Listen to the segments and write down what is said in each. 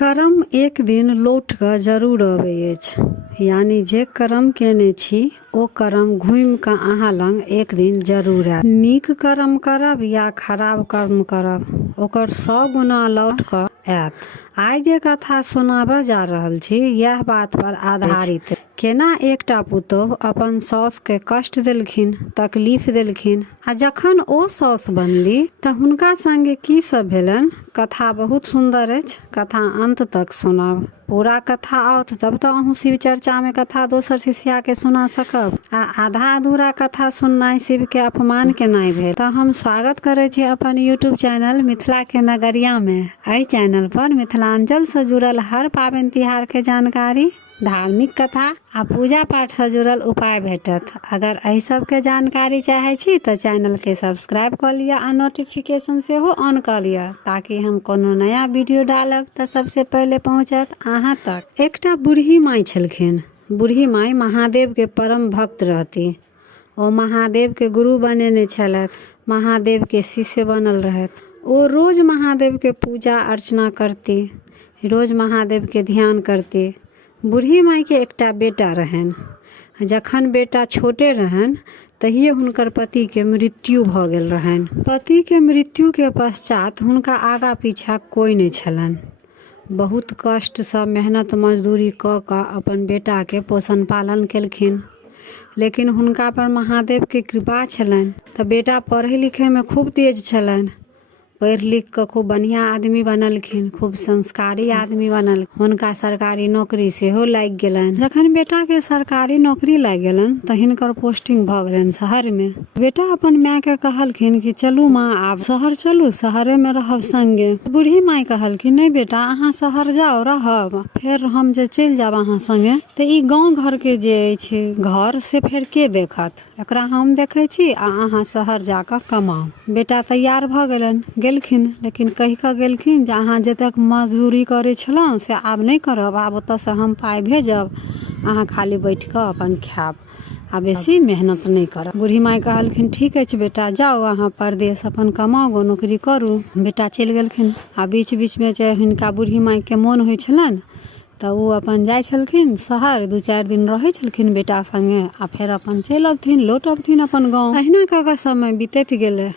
कर्म एक दिन लौट कऽ जरूर अबै अछि, यानी जे कर्म केने छी ओ कर्म घुमि कऽ अहाँ लग एक दिन जरूर आयत। नीक कर्म करब या खराब कर्म करब ओकर 100 गुना लौट कऽ आयत। आइ जे कथा सुनाबऽ जा रहल छी यह बात पर आधारित। केना एकटा पुतोह अपन साउस के कष्ट देलखिन, तकलीफ देलखिन आ जखन ओ साउस बनली तऽ हुनका संगे की सब भेलनि। कथा बहुत सुंदर अछि, कथा अंत तक सुनब। पूरा कथा आओत तब तो अहूँ शिव चर्चा में कथा दोसर शिष्या के सुना सकब। आ आधा अधूरा कथा सुननाइ शिव के अपमान केनाइ भेल। तऽ हम स्वागत करे छी अपन यूट्यूब चैनल मिथिला के नगरिया में। एहि चैनल पर मिथिलांचल से जुड़ल हर पाबनि तिहार के जानकारी, धार्मिक कथा आ पूजा पाठ से जुड़ल उपाय भेटत। अगर एहि सब के जानकारी चाहे छी तो चैनल के सब्सक्राइब कर लिया आ नोटिफिकेशन से हो ऑन कर लिया, ताकि हम कोनो नया वीडियो डालब तो सबसे पहले पहुंचत अहाँ तक। एकटा बूढ़ी माई छलखिन। बूढ़ी माई महादेव के परम भक्त रहती। ओ महादेव के गुरु बनेने छलथि, महादेव के शिष्य बनल रहथि। ओ रोज महादेव के पूजा अर्चना करती, रोज महादेव के ध्यान करती। बूढ़ी माई के एकटा बेटा रहन। जखन बेटा छोटे रहन तहिए हुनकर पति के मृत्यु भ गेल रहन। पति के मृत्यु के पश्चात हुनका आगा पीछा कोई नहीं छलन। बहुत कष्ट से मेहनत मजदूरी क के अपन बेटा के पोषण पालन केलखिन, लेकिन हुनका पर महादेव के कृपा छलन। तो बेटा पढ़े लिखे में खूब तेज छलन। पढ़ लिख के खूब बढ़िया आदमी बनलखिन, खूब संस्कारी आदमी बनल। हुनका सरकारी नौकरी सेहो लाग गेलन। जखन बेटा के सरकारी नौकरी लाग गेलन तो हिनकर पोस्टिंग भ गेलन शहर में। बेटा अपन माय के कहलखिन कि चलू माँ आब शहर चलू, शहरे में रहब संगे। बूढ़ी माई कहलखिन नहीं बेटा अहाँ शहर जाओ रहब, फिर हम जे चल जाब अहाँ संगे तो ई गाँव घर के जे अछि घर से फिर के देखत, एकरा हम देखे छी आ अहाँ शहर जाकर कमाओ। बेटा तैयार भ गेलन, गेलखिन, लेकिन कहि कऽ गेलखिन जे अहाँ जतेक मजदूरी करे छलहुँ से आब नहीं करब, आब ओतऽ से हम पाई भेजब, अहाँ खाली बैठ कऽ अपन खायब आ बेसी मेहनत नहीं करब। बूढ़ी माई कहलखिन ठीक अछि बेटा जाओ अहाँ परदेश अपन कमाओ गो, नौकरी करू। बेटा चलि गेलखिन। आ बीच बीच में जे हिनका बूढ़ी माई के मोन होइ छलन तो वो अपन जाय छलखिन शहर, 2-4 दिन रहे छलखिन बेटा संगे आ फिर अपन चलि अबथिन, लौट अबथिन अपन गाँव। अहिना कऽ के समय बीतैत गेलै।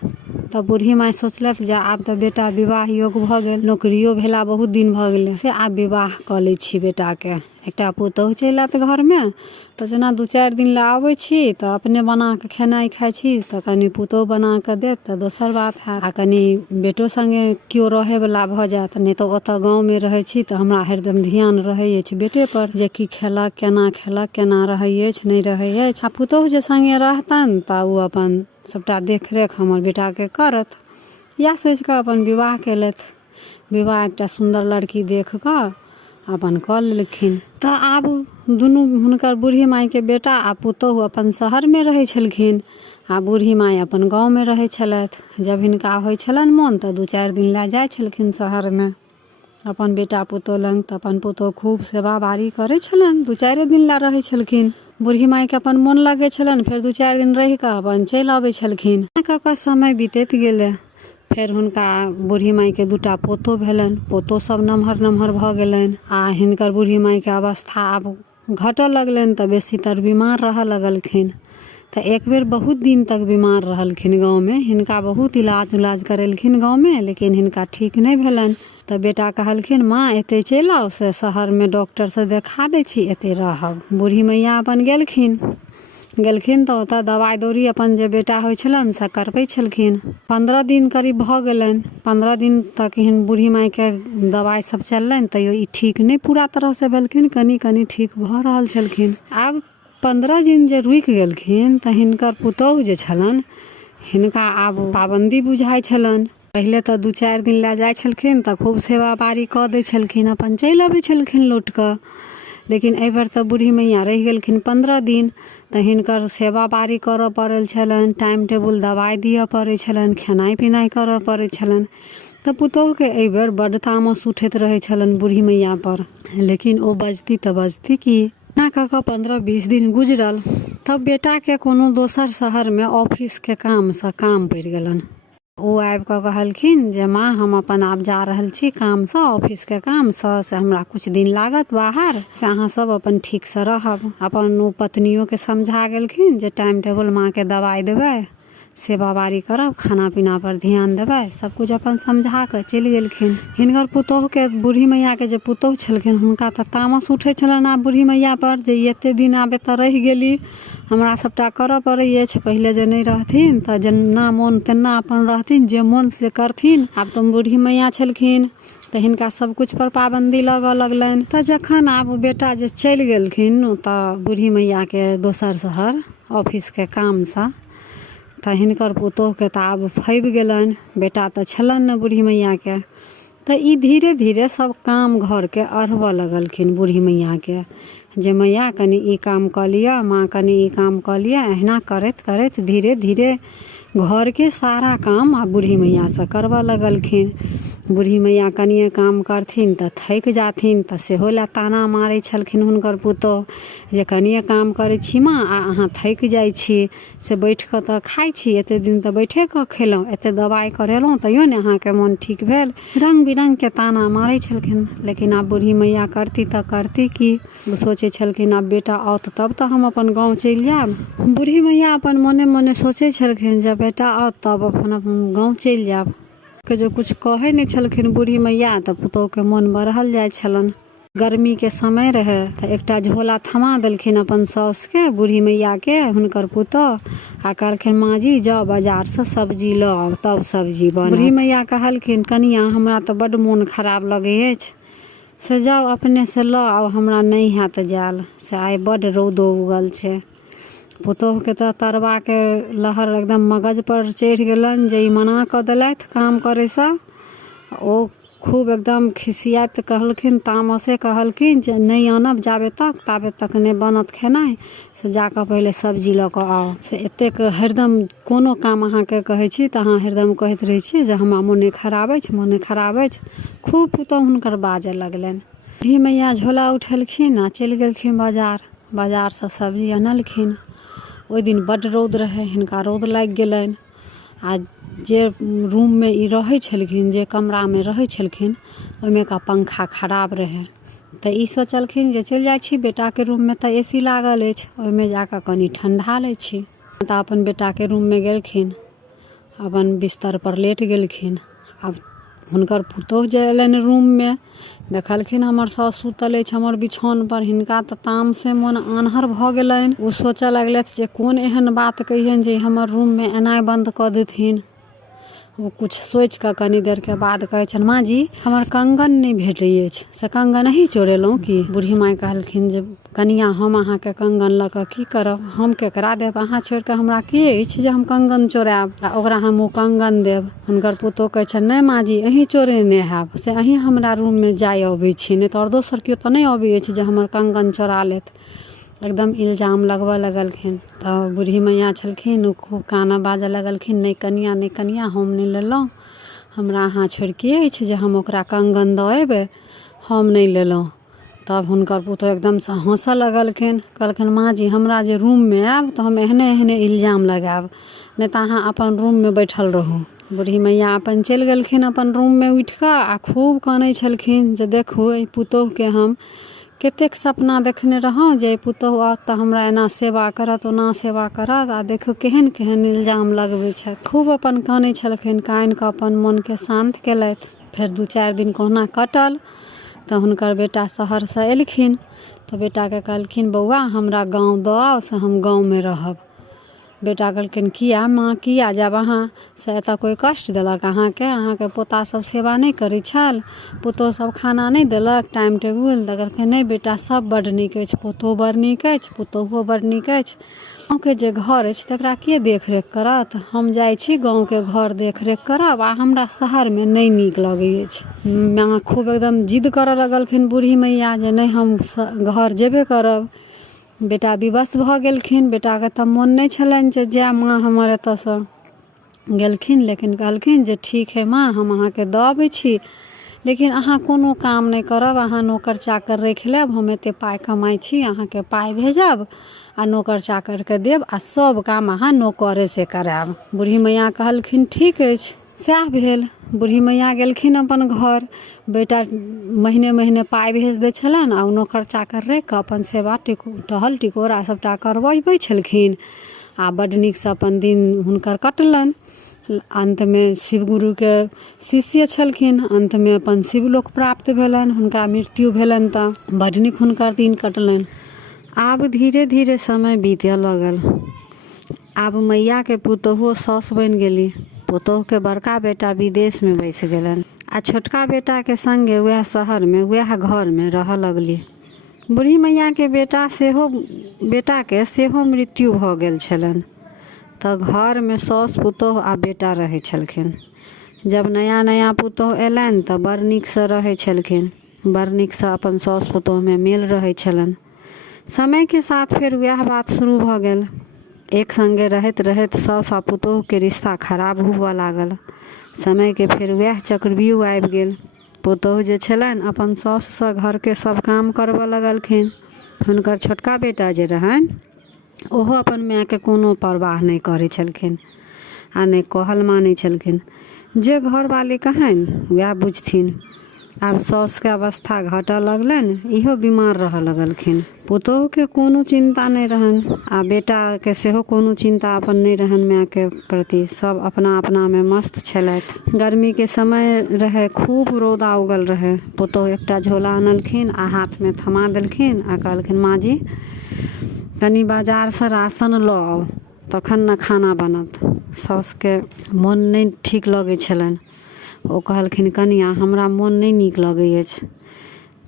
तब बूढ़ी माई सोचलक जे आब तो बेटा विवाह योग्य भ गेल, नौकरियो भेला बहुत दिन भ गेलै, से आब विवाह कऽ लै छी बेटा के। एकटा पुतोहु चलि आयत घर में तो जेना 2-4 दिन ला आबै छी तो अपने बना के खेनाई खाई छी तो कनी पुतोहु बना के देत तो दोसर बात है। आ कनी बेटो संगे केओ रहे वाला भ जायत, नहीं तो ओतऽ गाँव में रहे छी तो हमरा हरदम ध्यान रहे अछि बेटे पर, जे की खेलक, केना रहे अछि नहीं रहे अछि। आ पुतोहु जे संगे रहतन तो उ अपन सबटा देख रेख हमर बेटा के करत। या सोच के अपन विवाह केलथि। विवाह एकटा सुंदर लड़की देख कऽ अपन कऽ लेलखिन। तऽ आब दुनू हुनकर बूढ़ी माई के बेटा आ पुतोहु अपन शहर में रहे छलखिन आ बूढ़ी माई अपन गाँव में रहे छलथि। जब हिनका होइ छलन मोन तो 2-4 दिन ला जाय छलखिन शहर में अपन बेटा पुतोहु लंग। तऽ अपन पुतोहु खूब सेवा बारी करे छलन, 2-4 दिन ला रहे छलखिन। बूढ़ी माई के अपन मोन लगे छलन, फिर 2-4 दिन रहि कऽ अपन चलि आबै छलखिन। कऽ समय बीतैत गेलै। फिर हुनका बूढ़ी माई के 2टा पोतो भेलन। पोतो सब नमहर नमहर भ गेलन आ हिनकर बूढ़ी माई के अवस्था आब घटऽ लगलनि तऽ बेसीतर बीमार रहऽ लगलखिन। तऽ एक बेर बहुत दिन तक बीमार रहलखिन गाँव में। हिनका बहुत इलाज उलाज करेलखिन गाँव में, लेकिन हिनका ठीक नहीं भेलन। तऽ बेटा कहलखिन माँ एते चलि आओ से शहर में डॉक्टर से देखा दै छी, एते रहब। बूढ़ी मैया अपन गेलखिन तऽ ओतऽ दवाई दौरी अपन जे बेटा होइ छलन से करबै छलखिन। 15 दिन करीब भ गेलन। 15 दिन तक हिन बूढ़ी माई के दवाई सब चललनि तैयो ई ठीक नहीं पूरा तरह से भेलखिन, कनी कनी ठीक भ रहल छलखिन। आब 15 दिन जे रुकि गेलखिन तऽ हिनकर पुतोहु जे छलन हिनका आब पाबंदी बुझाइ छलन। पहिले तऽ 2-4 दिन ला जाय छलखिन तऽ खूब सेवा बारी कऽ दै छलखिन, अपन चलि अबै छलखिन लौट कऽ। लेकिन एहि बेर तऽ बूढ़ी मैया रहि गेलखिन 15 दिन। तऽ हिनकर सेवा बारी करऽ पड़ल छलन, टाइम टेबुल दवाई दिअ पड़ै छलन, खेनाई पिनाई करऽ पड़ै छलन। तऽ पुतोहु के एहि बेर बड्ड तामस उठैत रहे छलन बूढ़ी मैया पर, लेकिन ओ बजती की। ना कऽ कऽ 15-20 दिन गुजरल। तब बेटा के कोनो दोसर शहर में ऑफिस के काम से काम पड़ि गेलन। ओ आबि कऽ कहलखिन जे माँ हम अपन आब जा रहल छी कामसँ, ऑफिसके कामसँ, से हमरा कुछ दिन लागत बाहर, से अहाँ सब अपन ठीकसँ रहब। अपन ओ पत्नियोके समझा गेलखिन जे टाइम टेबल माँके दवाइ देबै, सेवा बारी करब, खाना पीना पर ध्यान देबै, सब कुछ अपन समझा कऽ चलि गेलखिन। हिनकर पुतोहूके, बूढ़ी मैयाके जे पुतोहू छलखिन हुनका तऽ तामस उठै छलनि आब बूढ़ी मैया पर, जे एते दिन आब एतऽ रहि गेली, हमरा सबटा करऽ पड़ै अछि। पहिले जे नहि रहथिन तऽ जेना मोन तेना अपन रहथिन, जे मोन से करथिन। आब तऽ बूढ़ी मैया छलखिन तऽ हिनका सब कुछ पर पाबंदी लगऽ लगलनि। तऽ जखन आब बेटा जे चलि गेलखिन तऽ बूढ़ी मैयाके दोसर शहर ऑफिसके कामसँ, तऽ हिनकर पुतोहूके तऽ आब फबि गेलनि, बेटा तऽ छलनि ने बूढ़ी मैयाके। तऽ ई धीरे धीरे सब काम घरके अढ़बऽ लगलखिन बूढ़ी मैयाके, जे मैया कनि ई काम कऽ लिअ, माँ कनि ई काम कऽ लिअ। एहिना करैत करैत धीरे धीरे घरके सारा काम आब बूढ़ी मैयासँ करबऽ लगलखिन। बूढ़ी मैया कनिए काम करथिन तऽ थकि जाथिन, तऽ सेहो लए ताना मारै छलखिन हुनकर पुतोह, जे कनिए काम करै छी माँ आ अहाँ थकि जाइ छी, से बैठ कऽ तऽ खाइ छी, एते दिन तऽ बैठे कऽ खेलहुँ, एते दवाइ करेलहुँ तैयो ने अहाँके मोन ठीक भेल। रंग बिरंगके ताना मारै छलखिन। लेकिन आब बूढ़ी मैया करती तऽ करती की, सोचै छलखिन आब बेटा आओत तब तऽ हम अपन गाँव चलि जायब। बूढ़ी मैया अपन मोने मोने सोचै छलखिन जे बेटा आओत तब अपन गाँव चलि जायब। के जो कुछ कहै नहि छलखिन बूढ़ी मैया, तऽ पुतोहूके मोन बढ़ल जाइ छलनि। गर्मी के समय रहे तऽ एकटा झोला थमा देलखिन अपन साउसके, बूढ़ी मैयाके, हुनकर पुतोह, आ कहलखिन माँ जी जाओ बाजार से सब्जी लऽ आउ तब सब्जी बनत। बूढ़ी मैया कहलखिन कनिया हमरा तऽ बड्ड मोन खराब लगै अछि, से जाओ अपने से लऽ आउ, हमरा नहीं हैत जायल, से आइ बड्ड रौदो उगल छै। पुतोहूके तऽ तरबाके लहर एकदम मगज पर चढ़ि गेलनि, जे ई मना कऽ देलथि काम करैसँ। ओ खूब एकदम खिसियात कहलखिन, तामसे कहलखिन जे नहीं आनब जाबे तक, ताबे तक नहीं बनत खेनाइ, से जाकऽ पहिले सब्जी लऽ कऽ आउ। से एतेक हरदम कोनो काम अहाँके कहै छी तऽ अहाँ हरदम कहैत रहै छी जे हमरा मोने खराब अछि, मोने खराब अछि। खूब पुतोह हुनकर बाजऽ लगलनि। बूढ़ी मैया झोला उठेलखिन आ चलि गेलखिन बाजार, बाजारसँ सब्जी अनलखिन। ओहि दिन बड्ड रौद रहै, हिनका रौद लागि गेलनि। आ जे रूममे ई रहै छलखिन, जे कमरामे रहै छलखिन, ओहिमे का पंखा खराब रहै। तऽ ई सोचलखिन जे चलि जाइ छी बेटाके रूममे, तऽ AC लागल अछि, ओहिमे जाकऽ कनि ठंडा लै छी। तऽ अपन बेटाके रूममे गेलखिन, अपन बिस्तर पर लेट गेलखिन। आब हुनकर पुतोह जे अयलनि रूममे, देखलखिन हमर साउस सुतल अछि हमर बिछौन पर, हिनका तऽ तामसे मोन आन्हर भऽ गेलनि। ओ सोचऽ लगलथि जे कोन एहन बात कहियनि जे हमर रूममे एनाइ बंद कऽ देथिन। वो कुछ सोचि कऽ कनी देर के बाद कहै छनि माँ जी हमर कंगन नहीं भेटै अछि, से कंगन अहीं चोरेलहुँ की? बूढ़ी माँ कहलखिन जे कनिया हम अहाँके कंगन लऽ कऽ की करब, हम केकरा देब, अहाँ छोड़ि कऽ हमरा के अछि जे हम कंगन चोरायब आ ओकरा हम ओ कंगन देब। हुनकर पुतोह कहै छनि नहि माँ जी अहीं चोरेने हैब, से अहीं हमरा रूममे जाय अबै छी, नहि तऽ आओर दोसर केओ तऽ नहि अबै अछि जे हमर कंगन चोरा लेत। एकदम इल्जाम लगबऽ लगलखिन। तऽ बूढ़ी मैया छलखिन, ओ खूब काना बाजऽ लगलखिन, नहि कनिया हम नहीं लेलहुँ, हमरा अहाँ छोड़ि के अछि जे हम ओकरा कंगन दऽ एबै, हम नहीं लेलहुँ। तब हुनकर पुतोह एकदमसँ हँसऽ लगलखिन, कहलखिन माँ जी हमरा जे रूममे आयब तऽ हम एहने एहने इल्जाम लगायब, नहीं तऽ अहाँ अपन रूममे बैठल रहू। बूढ़ी मैया अपन चलि गेलखिन अपन रूममे उठि कऽ, आ खूब कानै छलखिन जे देखू एहि पुतोहके हम कतेक सपना देखने रहौं जे पुतोह आओत तऽ हमरा एना सेवा करत, ओना सेवा करत, आ देखू केहन केहन इल्जाम लगबै छथि। खूब अपन कानै छलखिन, कानि कऽ अपन मोनके शान्त केलथि। फेर 2-4 दिन कहुना कटल तऽ हुनकर बेटा शहरसँ एलखिन, तऽ बेटाके कहलखिन बौआ हमरा गाँव दऽ आउ, से हम गाँवमे रहब। बेटा कहलखिन किया माँ किया जायब अहाँ, से एतऽ कोइ कष्ट देलक अहाँके पोता सब सेवा नहीं करै छल, पुतोह सब खाना नहीं देलक टाइम टेबुल? तऽ कहलखिन नहीं बेटा सब बड्ड नीक अछि, पुतोह बड़ नीक अछि, पुतोहुओ बड़ नीक अछि। गाँवके जे घर अछि तकरा के देख रेख करत, हम जाइ छी गाँवके घर देख रेख करब, आ हमरा शहरमे नहीं नीक लगै अछि। माँ खूब एकदम जिद करऽ लगलखिन बूढ़ी मैया जे नहीं हम घर जेबे करब। बेटा विवश भऽ गेलखिन, बेटाके तऽ मोन नहीं छलनि जे जाय माँ हमर एतऽसँ। गेलखिन लेकिन कहलखिन जे ठीक है माँ हम अहाँके दऽ अबै छी, लेकिन अहाँ कोनो काम नहीं करब, अहाँ नौकर चाकर राखि लेब, हम एते पाइ कमाइ छी, अहाँके पाइ भेजब आ नौकर चाकरके देब, आ सब काम अहाँ नौकरे से करायब। बूढ़ी मैया कहलखिन ठीक अछि। सएह भेल। बूढ़ी मैया गेलखिन अपन घर। बेटा महीने महीने पाइ भेज दै छलनि आ नौकर चाकर रहि कऽ अपन सेवा टहल टिकोरा सभटा करबै छलखिन आ बड्ड नीकसँ अपन दिन हुनकर कटलनि। अंतमे शिव गुरुके शिष्य छलखिन। अंतमे अपन शिवलोक प्राप्त भेलनि। हुनका मृत्यु भेलनि तऽ बड्ड नीक हुनकर दिन कटलनि। आब धीरे धीरे समय बीतऽ लगल। आब मैया के पुतोहु सास बनि गेली। पुतोह के बड़का बेटा विदेश में बसि गेलनि आ छोटका बेटा के संगे वएह शहर में वएह घर में रह लगली। बूढ़ी मैया के बेटा के सेहो मृत्यु भऽ गेल छलनि। तऽ घर में सास पुतोह आ बेटा रहै छलखिन। जब नया नया पुतोह एलनि तऽ बड़ नीकसँ रहै छलखिन। बड़ नीकसँ अपन सास पुतोह में मेल रहै छलनि। समय के साथ फिर वएह बात शुरू भऽ गेल। एक संगे रहैत रहैत सास आ पुतोह के रिश्ता खराब हुअ लागल। समय के फिर वएह चक्रव्यूह आबि गेल। पुतोह जे छलनि अपन साससँ घर के सब काम करबऽ लगलखिन। हुनकर छोटका बेटा जे रहनि ओहो अपन माय के कोनो परवाह नहीं करै छलखिन आ नहीं कहल मानै छलखिन। जे घरवाली कहनि वएह बुझथिन। आब सास के अवस्था घटऽ लगलनि। इहो बीमार रहऽ लगलखिन। पुतोह के कोनो चिंता नहीं रहनि आ बेटा के सेहो कोनो चिंता अपन नहीं रहनि माय के प्रति। सब अपना अपना में मस्त छलथि। गर्मी के समय रहे, खूब रौदा उगल रहे। पुतोह एकटा झोला आनलखिन आ हाथ में थमा देलखिन आ कहलखिन माँ जी कनी बाजार से राशन लऽ आउ तखन न खाना बनत। सास के मन नहीं ठीक लगै छलनि। ओ कहलखिन कनिया हमरा मोन नहीं नीक लगै अछि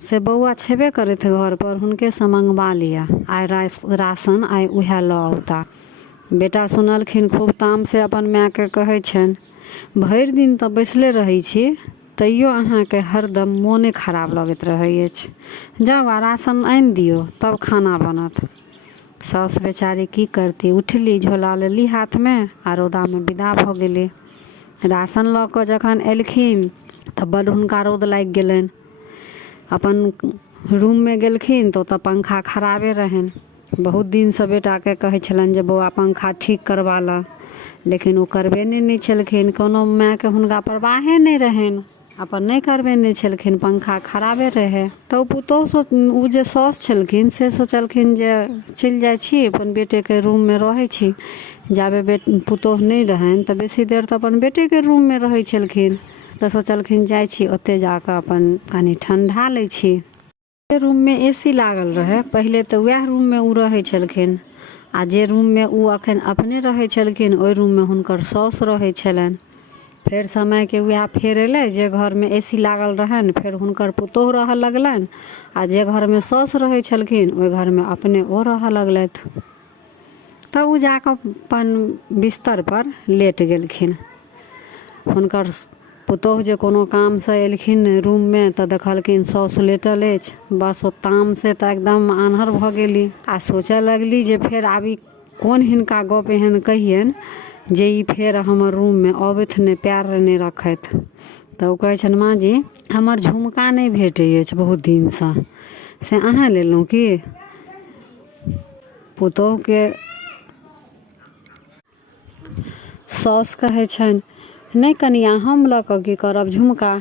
से बौआ छेबे करैत घर पर हुनके से मंगवा लिया। आइ राशन आइ उएह लऽ औता। बेटा सुनलखिन खूब ताम से अपन माय के कहै छनि भरि दिन तऽ बैसले रहै छी तैयो अहाँके हरदम मोने खराब लगैत रहै अछि। जाउ आ राशन आनि दियौ तब खाना बनत। सास बेचारी की करती, उठली झोला लेली हाथ में आ रौदा में विदा भऽ गेली। राशन लऽ कऽ जखन एलखिन तऽ बड्ड हुनका रौद लागि गेलनि। अपन रूम में गेलखिन तऽ ओतऽ पंखा खराबे रहनि। बहुत दिन से बेटा के कहै छलनि जे बौआ पंखा ठीक करवा ला, लेकिन ओ करबे नहीं छलखिन। कोनो माय के हुनका परवाहे नहीं रहनि, अपन नहीं करबेने छलखिन। पंखा खराबे रहे तऽ पुतोह उ जे सास छलखिन से सोचलखिन जे चलि जाइ छी अपन बेटे के रूम में रहै छी। जाबे पुतोह नहीं रहनि तऽ बेसी देर तऽ अपन बेटे के रूम में रहै छलखिन। तऽ सोचलखिन जाइ छी ओते जाकऽ अपन कनी ठंडा लै छी। रूम में एसी लागल रहे। पहले तऽ वएह रूम में उ रहै छलखिन आ जे रूम में उ अखन अपने रहै छलखिन ओइ रूम में हुनकर सास रहै छलनि। फेर समय के वएह फेर एलै। जे घर में एसी लागल रहनि फेर हुनकर पुतोह रहऽ लगलनि आ जे घर में सास रहै छलखिन ओइ घर में अपने ओ रहऽ लगलथि। तब उ जाकऽ अपन बिस्तर पर लेट गेलखिन। हुनकर पुतोह जे कोनो काम से एलखिन रूम में तऽ देखलखिन सास लेटल अछि। बस ओ ताम से तऽ एकदम आन्हर भऽ गेली आ सोचऽ लगली जे फेर आबी कोन हिनका गप एहन कहियनि जे ई फेर हमर रूम में अबैत नहि, पैर नहीं रखैत। तऽ ओ कहै छनि माँ जी हमर झुमका नहीं भेटै अछि बहुत दिनसँ, से अहाँ लेलहुँ की? पुतोह के सास कहै छनि नहीं कनिया हम लऽ कऽ की करब झुमका,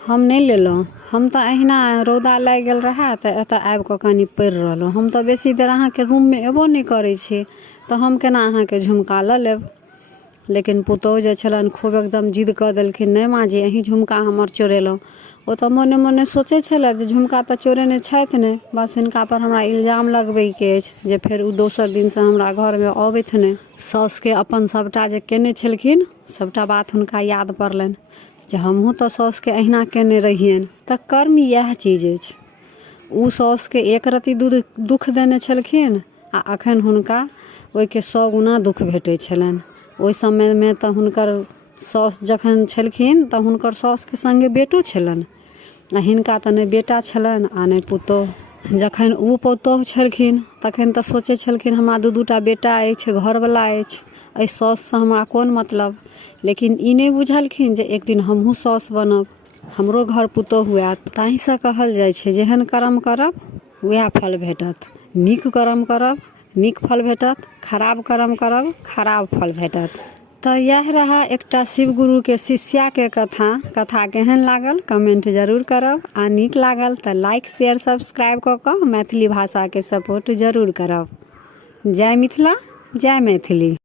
हम नहीं लेलहुँ। हम तऽ अहिना रौदा लागि गेल रहै तऽ एतऽ आबि कऽ कनी पड़ि रहलहुँ। हम तऽ बेसी देर अहाँके रूम में एबो नहीं करै छी तऽ हम केना अहाँके झुमका लऽ लेब। लेकिन पुतोह जे छलनि खूब एकदम जिद कऽ देलखिन नहीं माँ जी अहीं झुमका हमर चोरेलहुँ। ओ तऽ मोने मोने सोचै छलै जे झुमका तऽ चोरेने छथि नहीं, बस हिनका पर हमरा इल्जाम लगबैके अछि जे फेर उ दोसर दिन से हमरा घर में अबैत नहीं। सास के अपन सबटा जे केने छलखिन सबटा बात हुनका याद पड़लनि जे हमहूँ तऽ सास के अहिना केने रहियनि। तऽ कर्म इएह चीज अछि। उ सास के एक रत्ती दुख देने छलखिन आ अखन हुनका ओइके 100 गुना दुख भेटै छलनि। ओइ समय में तऽ हुनकर सास जखन छलखिन तऽ हुनकर सास के संगे बेटो छलनि आ हिनका तऽ नहीं बेटा छलनि आ नहीं पुतोह। जखन उ पुतोह छलखिन तखन तऽ सोचै छलखिन हमरा दूटा बेटा अछि, घरवला अछि, एहि सास से हमरा कोन मतलब। लेकिन ई नहीं बुझलखिन जे एक दिन हमहूँ सास बनब, हमरो घर पुतोह आयत। ताहिसँ कहल जाइ छै जेहन कर्म करब वएह फल भेटत। नीक कर्म करब नीक फल भेटत, खराब कर्म करब खराब फल भेटत। तो यह रहा एकटा शिव गुरु के शिष्या के कथा केहन लागल कमेंट जरूर करब आ नीक लागल तो लाइक शेयर सब्सक्राइब कऽ कऽ मैथिली भाषा के सपोर्ट जरूर करब। जय मिथिला, जय मैथिली।